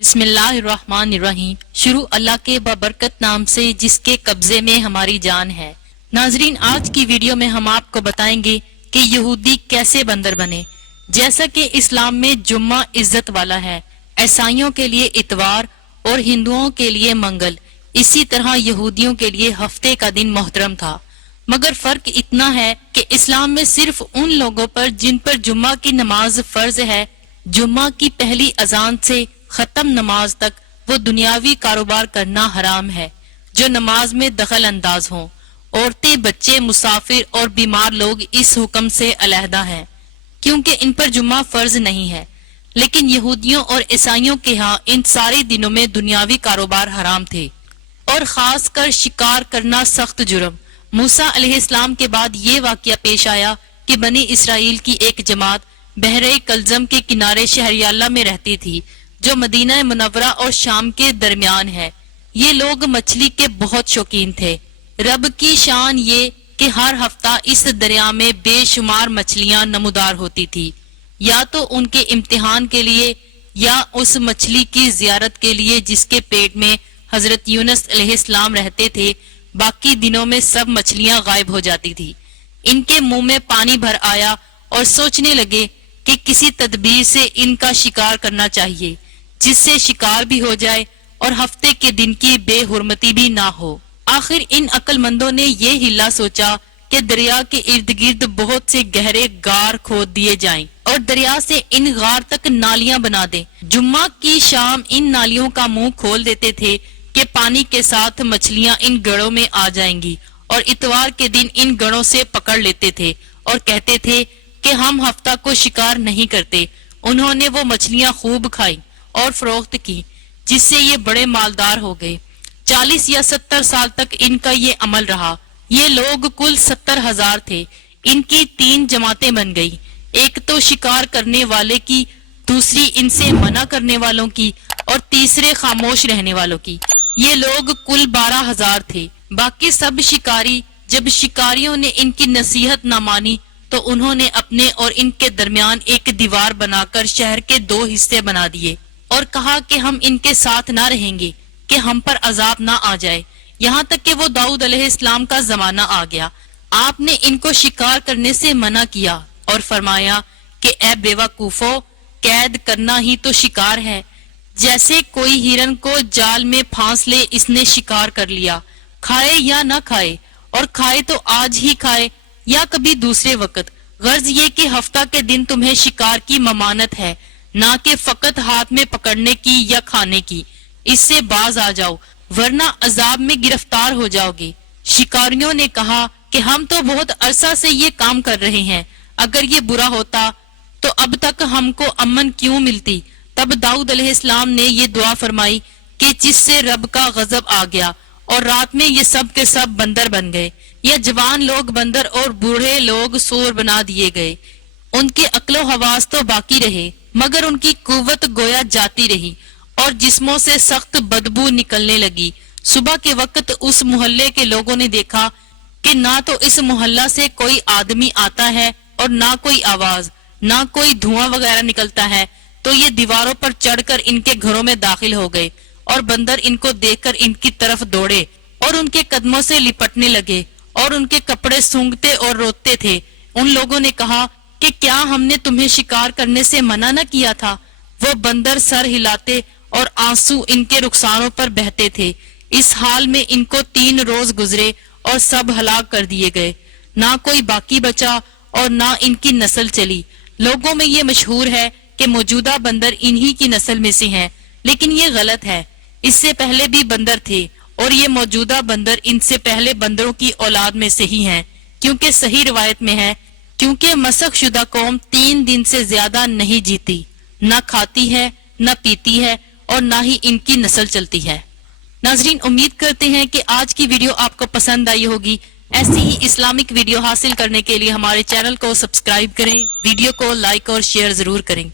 बिस्मिल्लाहिर्रहमानिर्रहीम। शुरू अल्लाह के बबरकत नाम से जिसके कब्जे में हमारी जान है। नाजरीन, आज की वीडियो में हम आपको बताएंगे कि यहूदी कैसे बंदर बने। जैसा कि इस्लाम में जुम्मा इज्जत वाला है, ईसाइयों के लिए इतवार और हिंदुओं के लिए मंगल, इसी तरह यहूदियों के लिए हफ्ते का दिन मोहतरम था। मगर फर्क इतना है कि इस्लाम में सिर्फ उन लोगों पर जिन पर जुम्मा की नमाज फर्ज है, जुम्मा की पहली अजान से खत्म नमाज तक वो दुनियावी कारोबार करना हराम है जो नमाज में दखल अंदाज हों। औरतें, बच्चे, मुसाफिर और बीमार लोग इस हुक्म से अलहदा हैं क्योंकि इन पर जुम्मा फर्ज नहीं है। लेकिन यहूदियों और ईसाइयों के यहाँ इन सारे दिनों में दुनियावी कारोबार हराम थे और खास कर शिकार करना सख्त जुर्म। मूसा अलैहिस्सलाम के बाद ये वाकया पेश आया कि बनी इसराइल की एक जमात बहरे कलजम के किनारे शहरियाला में रहती थी जो मदीना मुनव्वरा और शाम के दरमियान है। ये लोग मछली के बहुत शौकीन थे। रब की शान ये कि हर हफ्ता इस दरिया में बेशुमार मछलियां नमूदार होती थी, या तो उनके इम्तिहान के लिए या उस मछली की जियारत के लिए जिसके पेट में हजरत यूनुस अलैहिस्सलाम रहते थे। बाकी दिनों में सब मछलियां गायब हो जाती थी। इनके मुंह में पानी भर आया और सोचने लगे कि किसी तदबीर से इनका शिकार करना चाहिए जिससे शिकार भी हो जाए और हफ्ते के दिन की बेहुरमती भी ना हो। आखिर इन अक्लमंदों ने ये हिला सोचा कि दरिया के इर्द गिर्द बहुत से गहरे गार खोद दिए जाएं और दरिया से इन गार तक नालियां बना दें। जुम्मा की शाम इन नालियों का मुंह खोल देते थे कि पानी के साथ मछलियां इन गढ़ों में आ जाएंगी और इतवार के दिन इन गढ़ों से पकड़ लेते थे और कहते थे कि हम हफ्ता को शिकार नहीं करते। उन्होंने वो मछलियां खूब खाई और फरोख्त की जिससे ये बड़े मालदार हो गए। 40 या 70 साल तक इनका ये अमल रहा। ये लोग कुल 70,000 थे। इनकी 3 जमातें बन गई, एक तो शिकार करने वाले की, दूसरी इनसे मना करने वालों की और तीसरे खामोश रहने वालों की। ये लोग कुल 12,000 थे। बाकी सब शिकारी। जब शिकारियों ने इनकी नसीहत न मानी तो उन्होंने अपने और इनके दरमियान एक दीवार बनाकर शहर के 2 हिस्से बना दिए और कहा कि हम इनके साथ ना रहेंगे कि हम पर अजाब ना आ जाए। यहाँ तक कि वो दाऊद अलैहिस्सलाम का जमाना आ गया। आपने इनको शिकार करने से मना किया और फरमाया कि ए बेवकूफो, कैद करना ही तो शिकार है। जैसे कोई हिरन को जाल में फांस ले, इसने शिकार कर लिया। खाए या ना खाए, और खाए तो आज ही खाए या कभी दूसरे वक्त। गर्ज ये कि हफ्ता के दिन तुम्हें शिकार की ममानत है, ना कि फकत हाथ में पकड़ने की या खाने की। इससे बाज आ जाओ वरना अजाब में गिरफ्तार हो जाओगे। शिकारियों ने कहा कि हम तो बहुत अरसा से ये काम कर रहे हैं, अगर ये बुरा होता तो अब तक हमको अमन क्यों मिलती। तब दाऊद अलैहिस्सलाम ने ये दुआ फरमाई कि जिससे रब का गजब आ गया और रात में ये सब के सब बंदर बन गए। या जवान लोग बंदर और बूढ़े लोग सूर बना दिए गए। उनके अक्लो हवास तो बाकी रहे मगर उनकी कुव्वत गोया जाती रही और जिस्मों से सख्त बदबू निकलने लगी। सुबह के वक्त उस मोहल्ले के लोगों ने देखा कि ना तो इस मोहल्ला से कोई आदमी आता है और ना कोई आवाज, ना कोई धुआं वगैरह निकलता है। तो ये दीवारों पर चढ़कर इनके घरों में दाखिल हो गए और बंदर इनको देखकर इनकी तरफ दौड़े और उनके कदमों से लिपटने लगे और उनके कपड़े सूंघते और रोते थे। उन लोगों ने कहा कि क्या हमने तुम्हें शिकार करने से मना न किया था। वो बंदर सर हिलाते और आंसू इनके रुखसारों पर बहते थे। इस हाल में इनको 3 रोज गुजरे और सब हलाक कर दिए गए। ना कोई बाकी बचा और ना इनकी नस्ल चली। लोगों में ये मशहूर है कि मौजूदा बंदर इन्हीं की नस्ल में से हैं, लेकिन ये गलत है। इससे पहले भी बंदर थे और ये मौजूदा बंदर इनसे पहले बंदरों की औलाद में से ही हैं, क्योंकि सही रिवायत में है क्योंकि मसख शुदा कौम 3 दिन से ज्यादा नहीं जीती, न खाती है, न पीती है और न ही इनकी नस्ल चलती है। नाजरीन, उम्मीद करते हैं कि आज की वीडियो आपको पसंद आई होगी। ऐसी ही इस्लामिक वीडियो हासिल करने के लिए हमारे चैनल को सब्सक्राइब करें, वीडियो को लाइक और शेयर जरूर करें।